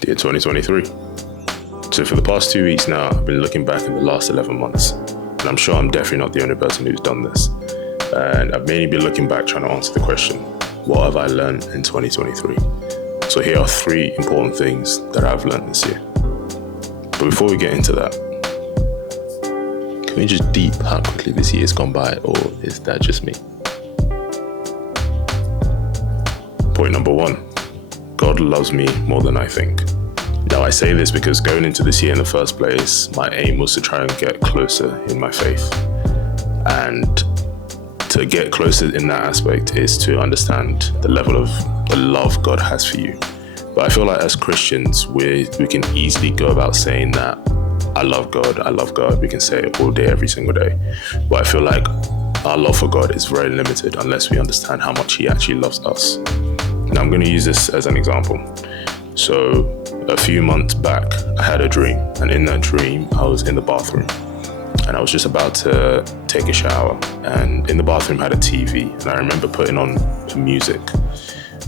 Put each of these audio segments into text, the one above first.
Dear 2023. So for the past 2 weeks now, I've been looking back at the last 11 months, and I'm sure I'm definitely not the only person who's done this. And I've mainly been looking back trying to answer the question, what have I learned in 2023? So here are 3 important things that I've learned this year. But before we get into that, can we just deep how quickly this year's gone by, or is that just me? Point number 1, God loves me more than I think. Now I say this because going into this year in the first place, my aim was to try and get closer in my faith. And to get closer in that aspect is to understand the level of the love God has for you. But I feel like as Christians, we can easily go about saying that I love God. We can say it all day, every single day. But I feel like our love for God is very limited unless we understand how much He actually loves us. Now I'm going to use this as an example. So a few months back, I had a dream, and in that dream, I was in the bathroom, and I was just about to take a shower, and in the bathroom had a TV, and I remember putting on music.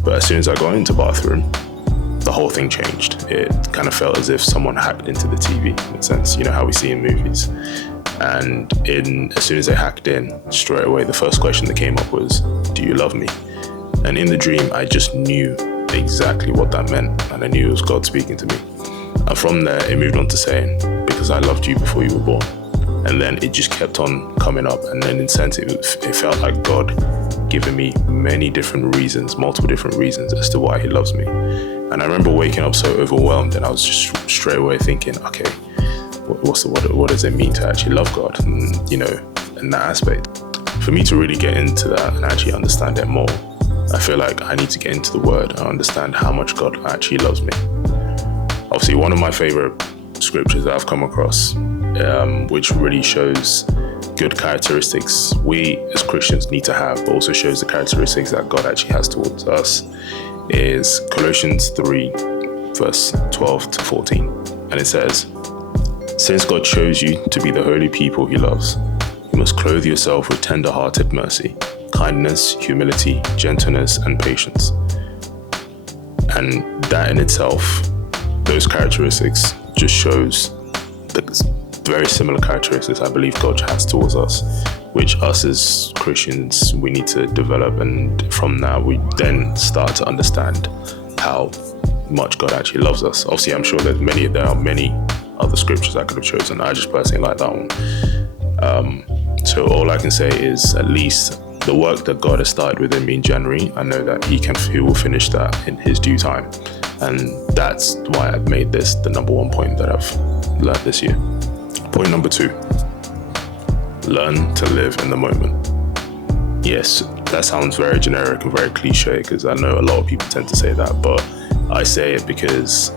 But as soon as I got into the bathroom, the whole thing changed. It kind of felt as if someone hacked into the TV, in a sense, you know how we see in movies. And as soon as they hacked in, straight away, the first question that came up was, do you love me? And in the dream, I just knew exactly what that meant, and I knew it was God speaking to me. And from there, it moved on to saying, because I loved you before you were born. And then it just kept on coming up, and then in a sense, it felt like God giving me many different reasons, multiple different reasons as to why He loves me. And I remember waking up so overwhelmed, and I was just straight away thinking, okay, what does it mean to actually love God? And, you know, in that aspect. For me to really get into that and actually understand it more, I feel like I need to get into the Word and understand how much God actually loves me. Obviously, one of my favorite scriptures that I've come across, which really shows good characteristics we as Christians need to have, but also shows the characteristics that God actually has towards us, is Colossians 3, verse 12 to 14. And it says, since God chose you to be the holy people He loves, you must clothe yourself with tender-hearted mercy, kindness, humility, gentleness, and patience. And that in itself, those characteristics just shows the very similar characteristics I believe God has towards us, which us as Christians, we need to develop. And from that, we then start to understand how much God actually loves us. Obviously, I'm sure there are many other scriptures I could have chosen. I just personally like that one. So all I can say is, at least the work that God has started within me in January, I know that He will finish that in His due time. And that's why I've made this the number 1 point that I've learned this year. Point number 2, learn to live in the moment. Yes, that sounds very generic and very cliche, because I know a lot of people tend to say that, but I say it because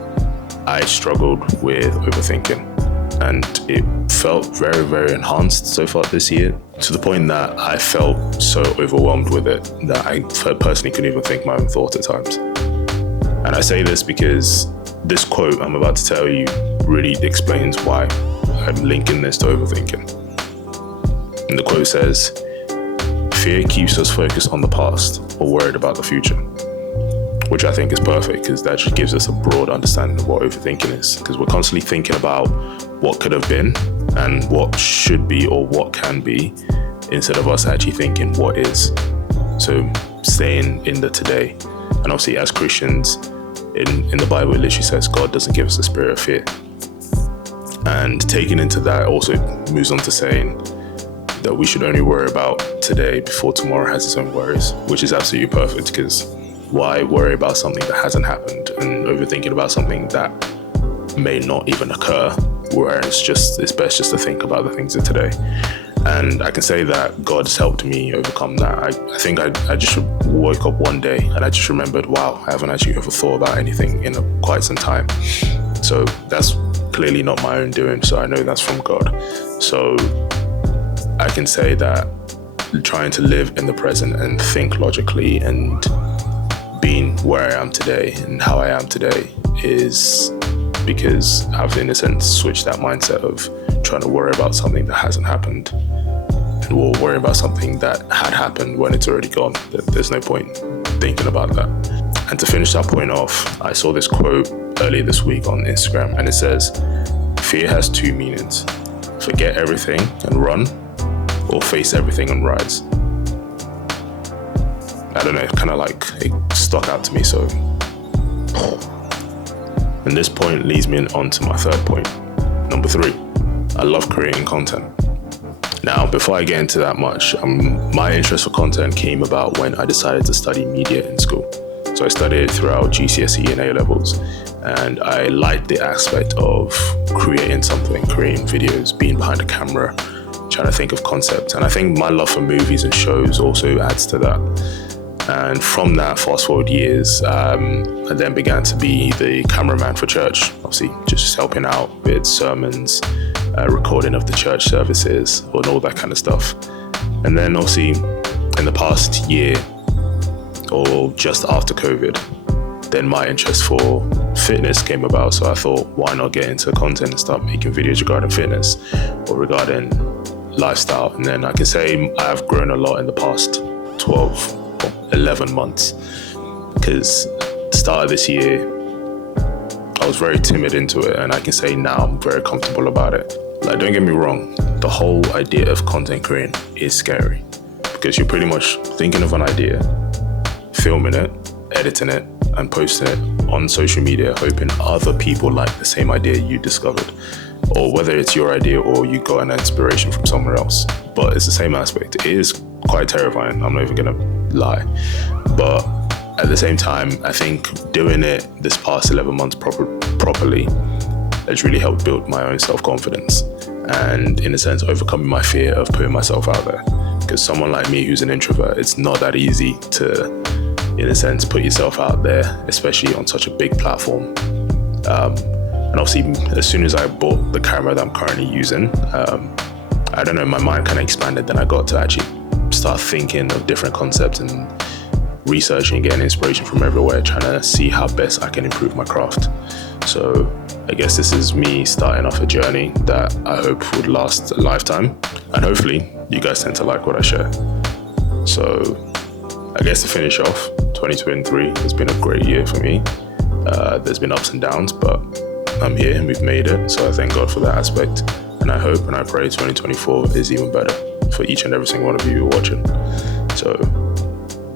I struggled with overthinking. And it felt very, very enhanced so far this year, to the point that I felt so overwhelmed with it that I personally couldn't even think my own thoughts at times. And I say this because this quote I'm about to tell you really explains why I'm linking this to overthinking. And the quote says, fear keeps us focused on the past or worried about the future. Which I think is perfect, because that just gives us a broad understanding of what overthinking is. Because we're constantly thinking about what could have been and what should be or what can be, instead of us actually thinking what is. So staying in the today. And obviously as Christians, in the Bible, it literally says God doesn't give us a spirit of fear. And taking into that also moves on to saying that we should only worry about today before tomorrow has its own worries, which is absolutely perfect, because why worry about something that hasn't happened and overthinking about something that may not even occur, where it's best just to think about the things of today. And I can say that God's helped me overcome that. I think I just woke up one day and I just remembered, wow, I haven't actually ever thought about anything in quite some time. So that's clearly not my own doing, so I know that's from God. So I can say that trying to live in the present and think logically and being where I am today and how I am today is because I've, in a sense, switched that mindset of trying to worry about something that hasn't happened, and we'll worry about something that had happened when it's already gone. There's no point thinking about that. And to finish that point off, I saw this quote earlier this week on Instagram, and it says, fear has two meanings: forget everything and run, or face everything and rise. I don't know, it stuck out to me. So, and this point leads me on to my third point. Number 3, I love creating content. Now, before I get into that much, my interest for content came about when I decided to study media in school. So I studied it throughout GCSE and A-levels, and I liked the aspect of creating something, creating videos, being behind a camera, trying to think of concepts. And I think my love for movies and shows also adds to that. And from that, fast forward years, I then began to be the cameraman for church, obviously just helping out with sermons, recording of the church services, and all that kind of stuff. And then obviously in the past year, or just after COVID, then my interest for fitness came about. So I thought, why not get into content and start making videos regarding fitness or regarding lifestyle? And then I can say I've grown a lot in the past 12 or 11 months, because the start of this year, I was very timid into it, and I can say now I'm very comfortable about it. Like, don't get me wrong, the whole idea of content creating is scary, because you're pretty much thinking of an idea, filming it, editing it, and posting it on social media, hoping other people like the same idea you discovered, or whether it's your idea or you got an inspiration from somewhere else. But it's the same aspect. It is quite terrifying, I'm not even gonna lie. But at the same time, I think doing it this past 11 months properly has really helped build my own self-confidence, and in a sense overcoming my fear of putting myself out there. Because someone like me who's an introvert, it's not that easy to, in a sense, put yourself out there, especially on such a big platform. And obviously, as soon as I bought the camera that I'm currently using, I don't know, my mind kind of expanded. Then I got to actually start thinking of different concepts and researching, getting inspiration from everywhere, trying to see how best I can improve my craft. So I guess this is me starting off a journey that I hope would last a lifetime, and hopefully you guys tend to like what I share. So I guess to finish off, 2023 has been a great year for me. There's been ups and downs, but I'm here and we've made it. So I thank God for that aspect. And I hope and I pray 2024 is even better for each and every single one of you who are watching. So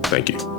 thank you.